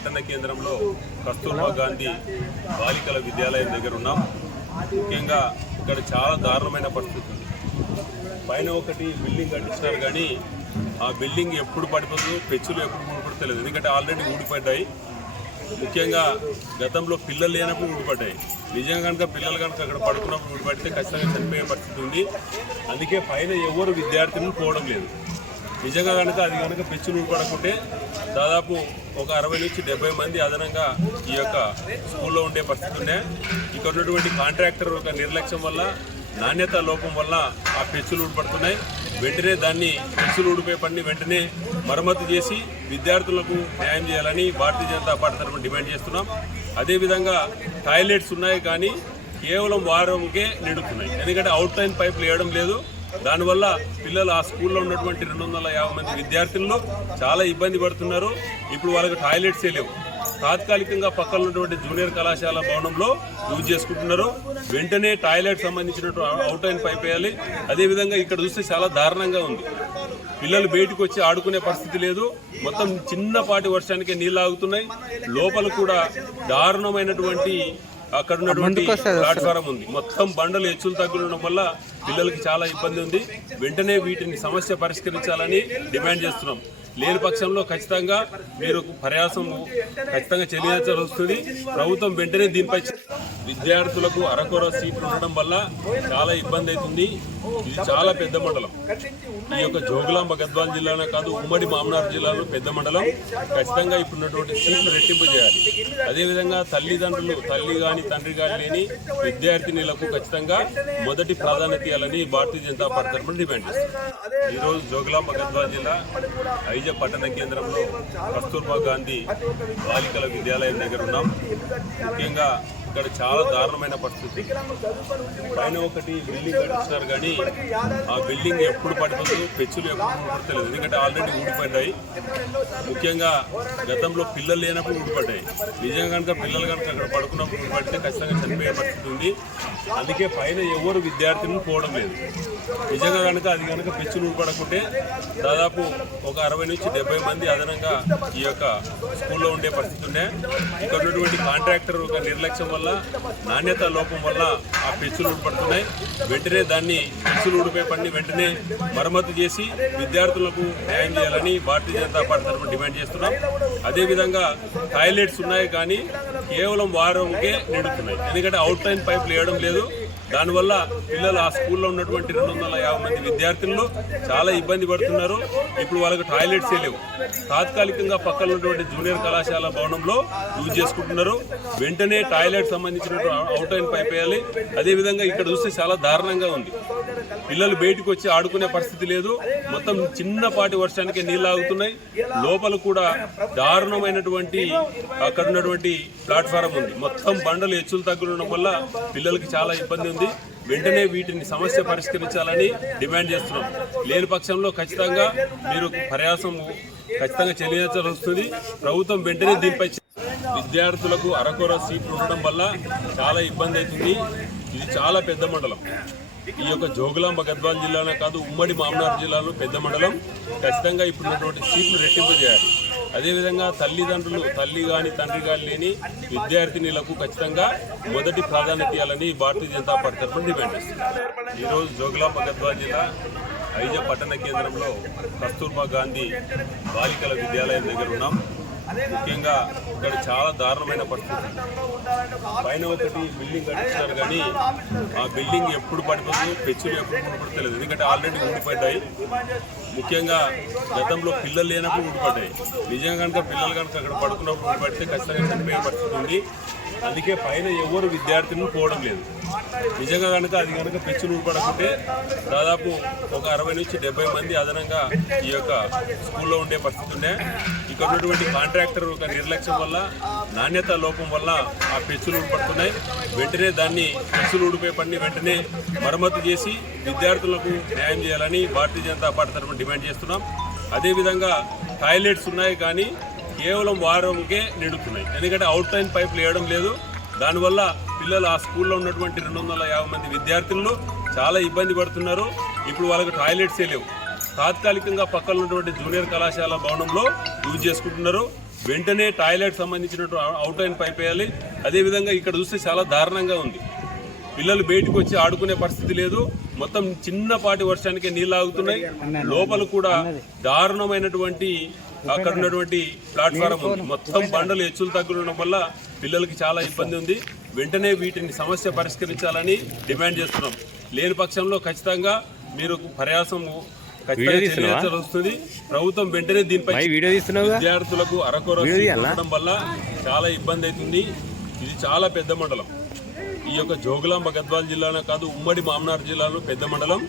పట్టణ కేంద్రంలో కస్తూర్బా గాంధీ బాలికల విద్యాలయం దగ్గర ఉన్నాం. ముఖ్యంగా ఇక్కడ చాలా దారుణమైన పరిస్థితి ఉంది. పైన ఒకటి బిల్డింగ్ కట్టించినారు కానీ ఆ బిల్డింగ్ ఎప్పుడు పడిపోతుందో, పెచ్చులు ఎప్పుడు ఊడిపడతలేదు. ఎందుకంటే ఆల్రెడీ ఊడిపడ్డాయి. ముఖ్యంగా గతంలో పిల్లలు లేనప్పుడు ఊడిపడ్డాయి. నిజంగా కనుక పిల్లలు కనుక అక్కడ పడుకున్నప్పుడు ఊడిపడితే ఖచ్చితంగా చనిపోయే పరిస్థితి ఉంది. అందుకే పైన ఎవరు విద్యార్థులను పోవడం లేదు. నిజంగా కనుక అది కనుక పెచ్చులు ఊడిపడకుంటే దాదాపు ఒక 60 నుంచి 70 మంది అదనంగా ఈ యొక్క స్కూల్లో ఉండే పరిస్థితి ఉన్నాయి. ఇక్కడ ఉన్నటువంటి కాంట్రాక్టర్ ఒక నిర్లక్ష్యం వల్ల, నాణ్యత లోపం వల్ల ఆ పెచ్చులు ఊడిపడుతున్నాయి. వెంటనే దాన్ని పెచ్చులు ఊడిపోయే పని వెంటనే మరమ్మతు చేసి విద్యార్థులకు న్యాయం చేయాలని భారతీయ జనతా పార్టీ తరఫున డిమాండ్ చేస్తున్నాం. అదేవిధంగా టాయిలెట్స్ ఉన్నాయి కానీ కేవలం వారంకే నిండుతున్నాయి. ఎందుకంటే అవుట్ లైన్ పైపులు వేయడం లేదు. దానివల్ల పిల్లలు ఆ స్కూల్లో ఉన్నటువంటి 250 మంది విద్యార్థులను చాలా ఇబ్బంది పడుతున్నారు. ఇప్పుడు వాళ్ళకి టాయిలెట్సే లేవు. తాత్కాలికంగా పక్కన ఉన్నటువంటి జూనియర్ కళాశాల భవనంలో యూజ్ చేసుకుంటున్నారు. వెంటనే టాయిలెట్ సంబంధించినటువంటి అవుట్ లైన్ పైప్ వేయాలి. అదేవిధంగా ఇక్కడ చూస్తే చాలా దారుణంగా ఉంది. పిల్లలు బయటకు వచ్చి ఆడుకునే పరిస్థితి లేదు. మొత్తం చిన్నపాటి వర్షానికే నీళ్ళు ఆగుతున్నాయి. లోపల కూడా దారుణమైనటువంటి అక్కడ ఉన్నటువంటి ప్లాట్ఫారం ఉంది. మొత్తం బండలు హెచ్చులు తగ్గులడం వల్ల పిల్లలకి చాలా ఇబ్బంది ఉంది. వెంటనే వీటిని సమస్య పరిష్కరించాలని డిమాండ్ చేస్తున్నాం. లేని పక్షంలో ఖచ్చితంగా మీరు ప్రయాసం ఖచ్చితంగా చెల్లించాల్సి వస్తుంది. ప్రభుత్వం వెంటనే దీనిపై విద్యార్థులకు అరకొర సీట్లు ఉండడం వల్ల చాలా ఇబ్బంది అవుతుంది. ఇది చాలా పెద్ద మండలం. ఈ యొక్క జోగులాంబ గద్వాల జిల్లాలో కాదు, ఉమ్మడి మామనార్ జిల్లాలో పెద్ద మండలం. ఖచ్చితంగా ఇప్పుడున్నటువంటి సీట్లు రెట్టింపు చేయాలి. అదేవిధంగా తల్లిదండ్రులు, తల్లి కానీ తండ్రి కానీ లేని విద్యార్థినులకు ఖచ్చితంగా మొదటి ప్రాధాన్యత ఇవ్వాలని భారతీయ జనతా పార్టీ తరఫున డిమాండ్ చేస్తారు. ఈరోజు జోగులాంబ గద్వాల జిల్లా ఐజ పట్టణ కేంద్రంలో కస్తూర్బా గాంధీ బాలికల విద్యాలయం దగ్గర ఉన్నాం. ముఖ్యంగా ఇక్కడ చాలా దారుణమైన పరిస్థితి. పైన ఒకటి బిల్డింగ్ కట్టించినారు కానీ ఆ బిల్డింగ్ ఎప్పుడు పడిపోతుందో, పెచ్చులు ఎప్పుడు ఊడిపడతలేదు. ఎందుకంటే ఆల్రెడీ ఊడిపడ్డాయి. ముఖ్యంగా గతంలో పిల్లలు లేనప్పుడు ఊడిపడ్డాయి. నిజంగా కనుక పిల్లలు కనుక అక్కడ పడుకున్నప్పుడు ఊడిపడితే ఖచ్చితంగా చనిపోయే పరిస్థితి ఉంది. అందుకే పైన ఎవరు విద్యార్థులను పోవడం లేదు. నిజంగా కనుక అది కనుక పెచ్చులు ఊడిపడకుంటే దాదాపు ఒక 60 నుంచి 70 మంది అదనంగా ఈ యొక్క స్కూల్లో ఉండే పరిస్థితి ఉన్నాయి. ఇక్కడ ఉన్నటువంటి కాంట్రాక్టర్ ఒక నిర్లక్ష్యం వల్ల, నాణ్యత లోపం వల్ల ఆ పెచ్చులు ఊడిపడుతున్నాయి. వెంటనే దాన్ని పెచ్చులు ఊడిపోయే పని వెంటనే మరమ్మతు చేసి విద్యార్థులకు న్యాయం చేయాలని భారతీయ జనతా పార్టీ తరఫున డిమాండ్ చేస్తున్నాం. అదేవిధంగా టాయిలెట్స్ ఉన్నాయి కానీ కేవలం వారంకే నిండుతున్నాయి. ఎందుకంటే అవుట్ లైన్ పైపులు వేయడం లేదు. దానివల్ల పిల్లలు ఆ స్కూల్లో ఉన్నటువంటి 250 మంది విద్యార్థులను చాలా ఇబ్బంది పడుతున్నారు. ఇప్పుడు వాళ్ళకి టాయిలెట్సే లేవు. తాత్కాలికంగా పక్కన ఉన్నటువంటి జూనియర్ కళాశాల భవనంలో యూజ్ చేసుకుంటున్నారు. వెంటనే టాయిలెట్ సంబంధించినటువంటి అవుట్ లైన్ పైప్ వేయాలి. అదేవిధంగా ఇక్కడ చూస్తే చాలా దారుణంగా ఉంది. పిల్లలు బయటకు వచ్చి ఆడుకునే పరిస్థితి లేదు. మొత్తం చిన్నపాటి వర్షానికే నీళ్ళు ఆగుతున్నాయి. లోపల కూడా దారుణమైనటువంటి అక్కడ ఉన్నటువంటి ప్లాట్ఫారం ఉంది. మొత్తం బండలు హెచ్చులు తగ్గులడం వల్ల పిల్లలకి చాలా ఇబ్బంది ఉంది. వెంటనే వీటిని సమస్య పరిష్కరించాలని డిమాండ్ చేస్తున్నాం. లేని పక్షంలో ఖచ్చితంగా మీరు ప్రయాసం ఖచ్చితంగా చెల్లించాల్సి వస్తుంది. ప్రభుత్వం వెంటనే దీనిపై విద్యార్థులకు అరకొర సీట్లు ఉండడం వల్ల చాలా ఇబ్బంది అవుతుంది. ఇది చాలా పెద్ద మండలం. ఈ యొక్క జోగులాంబ గద్వాల జిల్లాలో కాదు, ఉమ్మడి మామనార్ జిల్లాలో పెద్ద మండలం. ఖచ్చితంగా ఇప్పుడున్నటువంటి సీట్లు రెట్టింపు చేయాలి. అదేవిధంగా తల్లిదండ్రులు, తల్లి కానీ తండ్రి కానీ లేని విద్యార్థినులకు ఖచ్చితంగా మొదటి ప్రాధాన్యత ఇవ్వాలని భారతీయ జనతా పార్టీ తరఫున డిమాండ్ చేస్తున్నారు. ఈరోజు జోగులాంబ గద్వాల జిల్లా ఐజ పట్టణ కేంద్రంలో కస్తూర్బా గాంధీ బాలికల విద్యాలయం దగ్గర ఉన్నాం. ముఖ్యంగా ఇక్కడ చాలా దారుణమైన పరిస్థితి. పైన ఒకటి బిల్డింగ్ కట్టించినారు కానీ ఆ బిల్డింగ్ ఎప్పుడు పడిపోతుందో, పెచ్చులు ఎప్పుడు ఊడిపడతలేదు. ఎందుకంటే ఆల్రెడీ ఊడిపడ్డాయి. ముఖ్యంగా గతంలో పిల్లలు లేనప్పుడు ఊడిపడ్డాయి. నిజంగా కనుక పిల్లలు కనుక అక్కడ పడుకున్నప్పుడు ఊడిపడితే ఖచ్చితంగా చనిపోయే పరిస్థితి ఉంది. అందుకే పైన ఎవరు విద్యార్థులను పోవడం లేదు. నిజంగా కనుక అది కనుక పెచ్చులు ఊడిపడకుంటే దాదాపు ఒక 60 నుంచి 70 మంది అదనంగా ఈ యొక్క స్కూల్లో ఉండే పరిస్థితి ఉన్నాయి. ఇక్కడ ఉన్నటువంటి కాంట్రాక్టర్ ఒక నిర్లక్ష్యం వల్ల, నాణ్యత లోపం వల్ల ఆ పెచ్చులు ఊడిపడుతున్నాయి. వెంటనే దాన్ని పెచ్చులు ఊడిపోయే పని వెంటనే మరమ్మతు చేసి విద్యార్థులకు న్యాయం చేయాలని భారతీయ జనతా పార్టీ తరఫున డిమాండ్ చేస్తున్నాం. అదేవిధంగా టాయిలెట్స్ ఉన్నాయి కానీ కేవలం వారంకే నిండుతున్నాయి. ఎందుకంటే అవుట్ లైన్ పైపులు వేయడం లేదు. దానివల్ల పిల్లలు ఆ స్కూల్లో ఉన్నటువంటి 250 మంది విద్యార్థులను చాలా ఇబ్బంది పడుతున్నారు. ఇప్పుడు వాళ్ళకి టాయిలెట్సే లేవు. తాత్కాలికంగా పక్కన ఉన్నటువంటి జూనియర్ కళాశాల భవనంలో యూజ్ చేసుకుంటున్నారు. వెంటనే టాయిలెట్ సంబంధించినట్టు అవుట్ లైన్ పైప్ వేయాలి. అదేవిధంగా ఇక్కడ చూస్తే చాలా దారుణంగా ఉంది. పిల్లలు బయటకు వచ్చి ఆడుకునే పరిస్థితి లేదు. మొత్తం చిన్నపాటి వర్షానికే నీళ్ళు ఆగుతున్నాయి. లోపల కూడా దారుణమైనటువంటి అక్కడ ఉన్నటువంటి ప్లాట్ఫారం ఉంది. మొత్తం బండలు హెచ్చులు తగ్గుతుండడం వల్ల పిల్లలకి చాలా ఇబ్బంది ఉంది. వెంటనే వీటిని సమస్య పరిష్కరించాలని డిమాండ్ చేస్తున్నాం. లేని పక్షంలో ఖచ్చితంగా మీరు ప్రయాసం వస్తుంది. ప్రభుత్వం వెంటనే దీనిపై విద్యార్థులకు అరకొర ఉండడం వల్ల చాలా ఇబ్బంది అవుతుంది. ఇది చాలా పెద్ద మండలం. ఈ యొక్క జోగులాంబ గద్వాల జిల్లాలో కాదు, ఉమ్మడి మామనార్ జిల్లాలో పెద్ద మండలం.